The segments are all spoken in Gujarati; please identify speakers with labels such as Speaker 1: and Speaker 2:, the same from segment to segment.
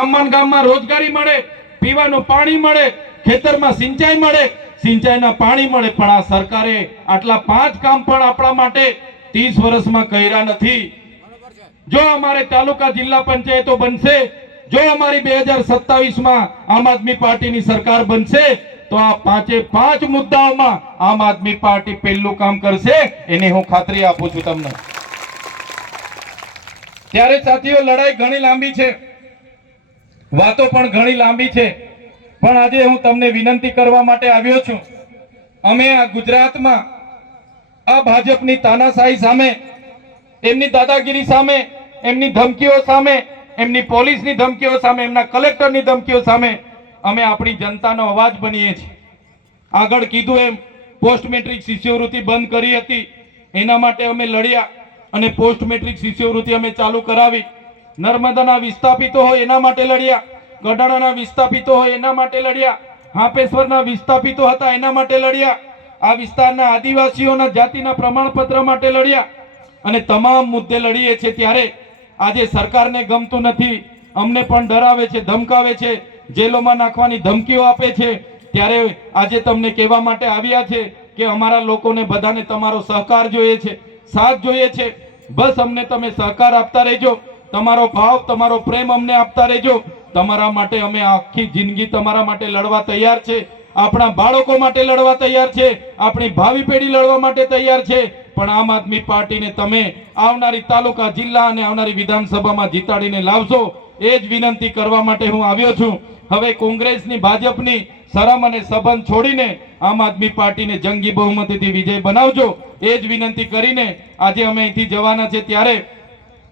Speaker 1: ગામમાં ગામમાં રોજગારી મળે, પીવાનું પાણી મળે, ખેતરમાં સિંચાઈ મળે, સિંચાઈના પાણી મળે, પણ આ સરકારે આટલા પાંચ કામ પણ આપણા માટે ત્રીસ વર્ષમાં કર્યા નથી. જો અમારે તાલુકા જિલ્લા પંચાયતો બનશે, જો અમારી બે હજાર સત્તાવીસમાં આમ આદમી પાર્ટીની સરકાર બનશે, તો આ પાંચે પાંચ મુદ્દાઓમાં આમ આદમી પાર્ટી પહેલું કામ કરશે, એની હું ખાતરી આપું છું તમને. ત્યારે સાથીઓ, લડાઈ ઘણી લાંબી છે. વાતો પણ ઘણી લાંબી છે, પણ આજે હું તમને વિનંતી કરવા માટે આવ્યો છું. અમે આ ગુજરાતમાં આ ભાજપની તાનાશાહી સામે, એમની દાદાગીરી સામે, એમની ધમકીઓ સામે, એમની પોલીસની ધમકીઓ સામે, એમના કલેક્ટરની ધમકીઓ સામે અમે આપણી જનતાનો અવાજ બનીએ છીએ. આગળ કીધું એમ, પોસ્ટ મેટ્રિક શિષ્યવૃત્તિ બંધ કરી હતી. એના માટે અમે લડ્યા અને પોસ્ટ મેટ્રિક શિષ્યવૃત્તિ અમે ચાલુ કરાવી. નર્મદાના વિસ્થાપિતો હોય એના માટે લડ્યા. ગઢાણાના વિસ્થાપિતો હોય એના માટે લડ્યા. હાંપેશ્વરના વિસ્થાપિતો હતા એના માટે લડ્યા. આ વિસ્તારના આદિવાસીઓના જાતિના પ્રમાણપત્ર માટે લડ્યા. અને તમામ મુદ્દે લડીએ છીએ ત્યારે. આજે સરકારને ગમતું નથી. અમને પણ ડરાવે છે, ધમકાવે છે, જેલોમાં નાખવાની ધમકીઓ આપે છે. ત્યારે આજે તમને કહેવા માટે આવ્યા છે કે અમારા લોકોને બધાને તમારો સહકાર જોઈએ છે, સાથ જોઈએ છે. બસ અમને તમે સહકાર આપતા રહેજો. તમારો ભાવ, તમારો પ્રેમ અમને આપતા રહેજો. તમારા માટે અમે આખી જિંદગી તમારા માટે લડવા તૈયાર છે. આપણા બાળકો માટે લડવા તૈયાર છે. આપણી ભાવિ પેઢી લડવા માટે તૈયાર છે. પણ આમ આદમી પાર્ટીને તમે આવનારી તાલુકા, જિલ્લા અને આવનારી વિધાનસભામાં જીતાડીને લાવશો, એ જ વિનંતી કરવા માટે હું આવ્યો છું. હવે કોંગ્રેસની, ભાજપની શરમ અને સંબંધ છોડીને આમ આદમી પાર્ટીને જંગી બહુમતીથી વિજય બનાવજો, એ જ વિનંતી કરીને આજે અમે અહીંથી જવાના છે ત્યારે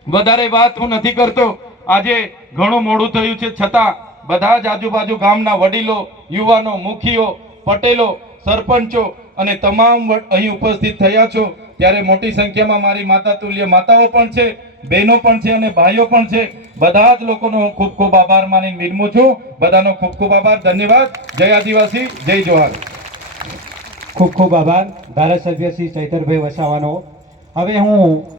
Speaker 1: વધારે વાત હું નથી કરતો. આજે ઘણું મોડું થયું છે. છતાં બધા જ આજુબાજુ ગામના વડીલો, યુવાનો, મુખીઓ, પટેલો, સરપંચો અને તમામ અહીં ઉપસ્થિત થયા છો. ત્યારે મોટી સંખ્યામાં મારી માતા તુલ્ય માતાઓ પણ છે, બહેનો પણ છે અને ભાઈઓ પણ છે. બધા જ લોકોનો હું ખૂબ ખૂબ આભાર માની નિર્મું છું. બધાનો ખૂબ ખૂબ આભાર. ધન્યવાદ. જય આદિવાસી. જય જોહાર.
Speaker 2: ખૂબ ખૂબ આભાર. ધારાસભ્ય શ્રી ચૈતરભાઈ વસાવાનો. હવે હું